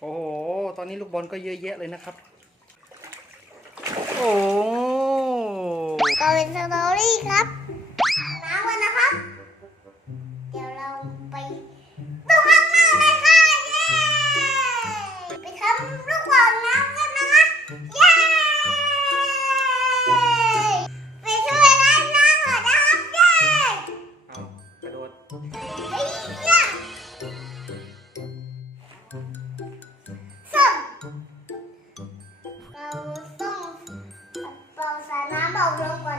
โอ้โห ตอนนี้ลูกบอลก็เยอะแยะเลยนะครับ โอ้ก็เป็นสตอรี่ครับน้ำวันนะครับ เดี๋ยวเราไปดูข้างหน้าเลยค่ะ เย้ ไปทำลูกบอลน้ำกันนะคะ เย้า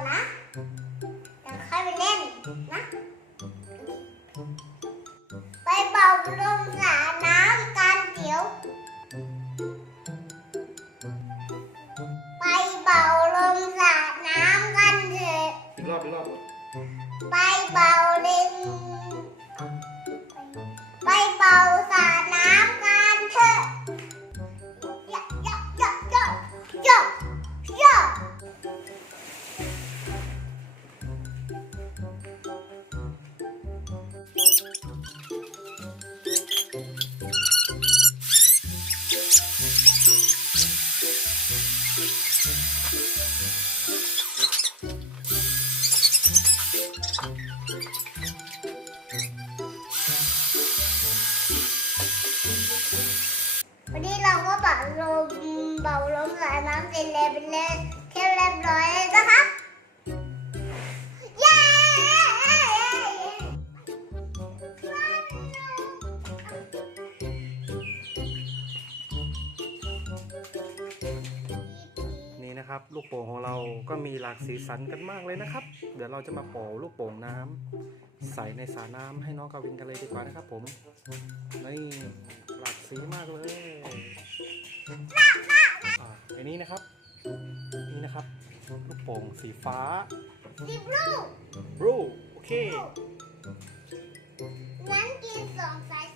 ลมเป่าลมสายน้ำเสร็จแล้วเป็นเล่นเทียวเรียบร้อยเลยนะคะนี่นะครับลูกโป่งของเราก็มีหลากสีสันกันมากเลยนะครับ เดี๋ยวเราจะมาเป่ลูกโป่งน้ำใส่ในสระน้ำให้น้องกาวินกันเลยดีกว่านะครับผมนี่ สีมากเลยอ่าอันนี้นะครับ นี่นะครับ ลูกโป่งสีฟ้าสิบลูกบลูโอเค งั้นกินสองสาย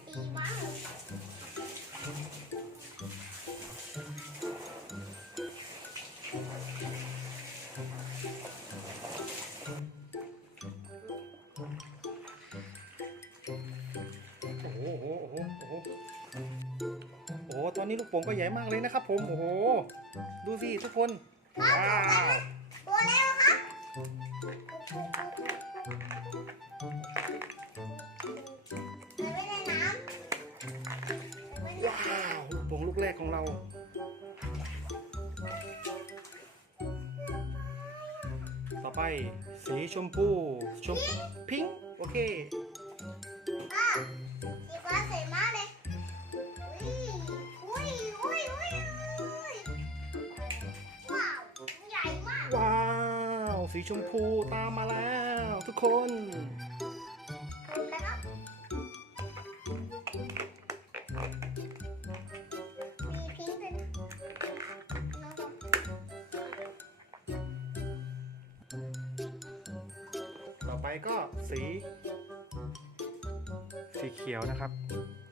อ้โหตอนนี้ลูกโป่งก็ใหญ่มากเลยนะครับผมโอ้โหดูสิทุกคนว้าวตัวแล้วครับไว้ในน้ำไว้ในน้ว้าวลูกโป่งลูกแรกของเราต่อไปสีชมพูชมพิงโอเค สีชมพูตามมาแล้วทุกคนถูกแล้วครับมีพิงค์ด้วยนะน้องบอกต่อไปก็สี สีเขียวนะครับ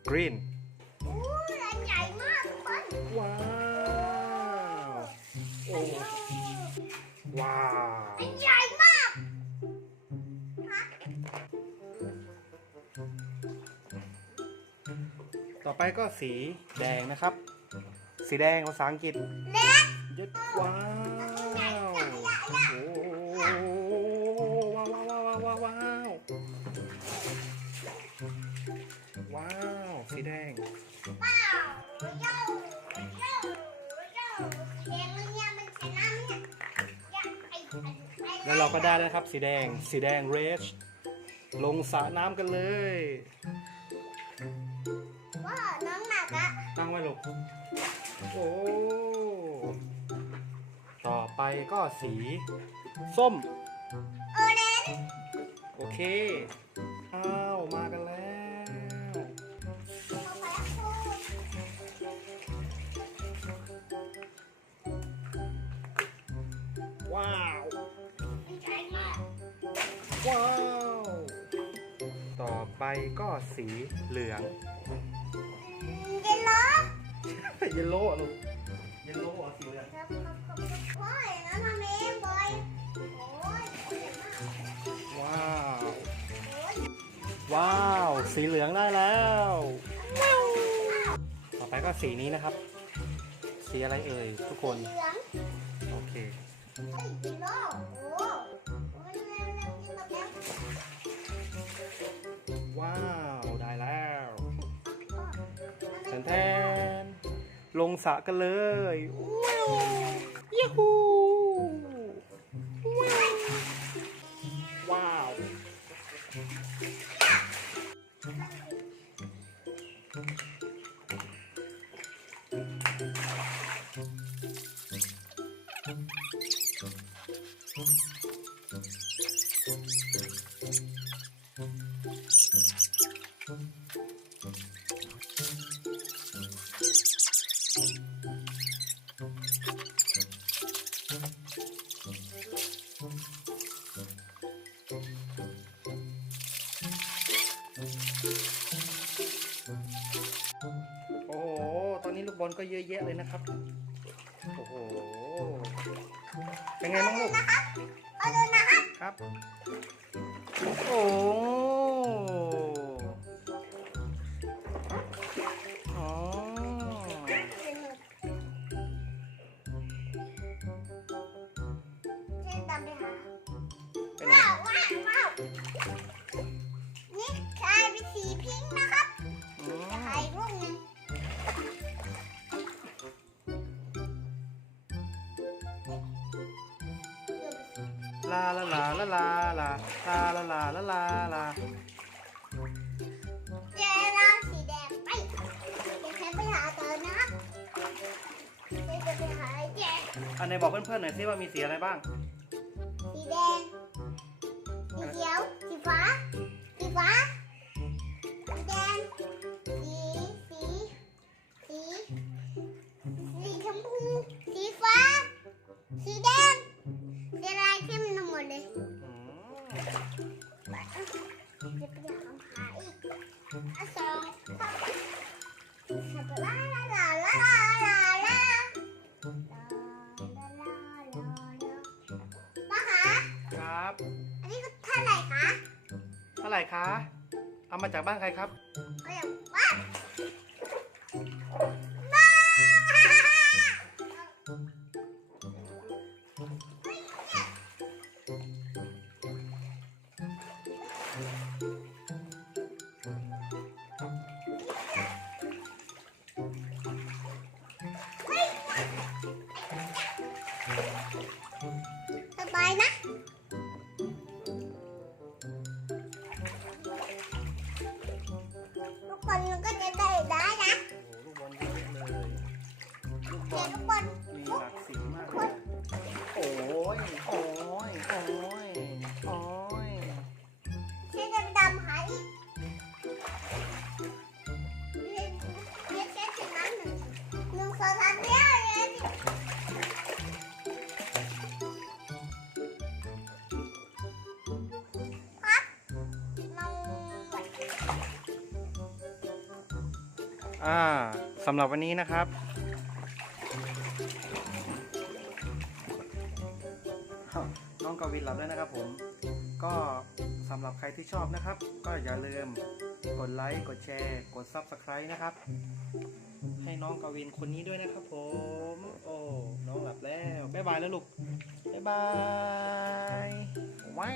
green อู้ยอันใหญ่มากทุกคนว้าว ไปก็สีแดงนะครับ สีแดงภาษาอังกฤษเล็กยึดว้าวโอ้ว้าวว้าวว้าวว้าวว้าวว้าวสีแดงแล้วเราก็ได้แล้วนะครับสีแดงสีแดงเรชลงสระน้ำกันเลย โอ้ต่อไปก็สี ส้ม โอเลนโอเค อ้าว มากันแล้วเอาไปแล้วครูว้าว มันใหญ่มากว้าว ต่อไปก็สีเหลืองเย็นเหรอ เยลโล่ลูกเยลโล่สีเหลืองครับครับครับครับพ่ออย่างนั้นทำเองบอยโอ้ยเจ๋งมากว้าวโอ้ยว้าว สีเหลืองได้แล้ว ต่อไปก็สีนี้นะครับ สีอะไรเอ่ยทุกคน เหลืองโอเคเฮ้ยกินโลกโอ้โหมันเร็วเร็วกินแบบนี้ว้าว ได้แล้วแทมันนแทน ลงสระกันเลยว้าวยูฮูว้าว โอ้โห ตอนนี้ลูกบอลก็เยอะแยะเลยนะครับ โอ้โห เป็นไงบ้างลูกเอาดูนะครับ ครับ โอ้อ๋อ นี่กลายเป็นสีพิงค์นะครับอืจะมถ่ายรูปหนึงลาลาลาลาลาลาลาลาลาลาลาลาเจราสีแดงไปเดี๋ยวฉันไปหาเธอนะครับเดี๋ยวจะไปหาไอ้แจงอันไหนบอกเพื่อนๆหน่อยสิว่ามีสีอะไรบ้าง สีแดง Miguel, que vá, que vá. ร่คะ เอามาจากบ้านใครครับเขาอยาก อ่าสำหรับวันนี้นะครับ น้องกวินหลับแล้วนะครับผม ก็สำหรับใครที่ชอบนะครับ ก็อย่าลืมกดไลค์ กดแชร์ กด Subscribe นะครับ ให้น้องกวินคนนี้ด้วยนะครับผม โอ้ น้องหลับแล้ว บ๊ายบายแล้วลูก บ๊ายบายว้า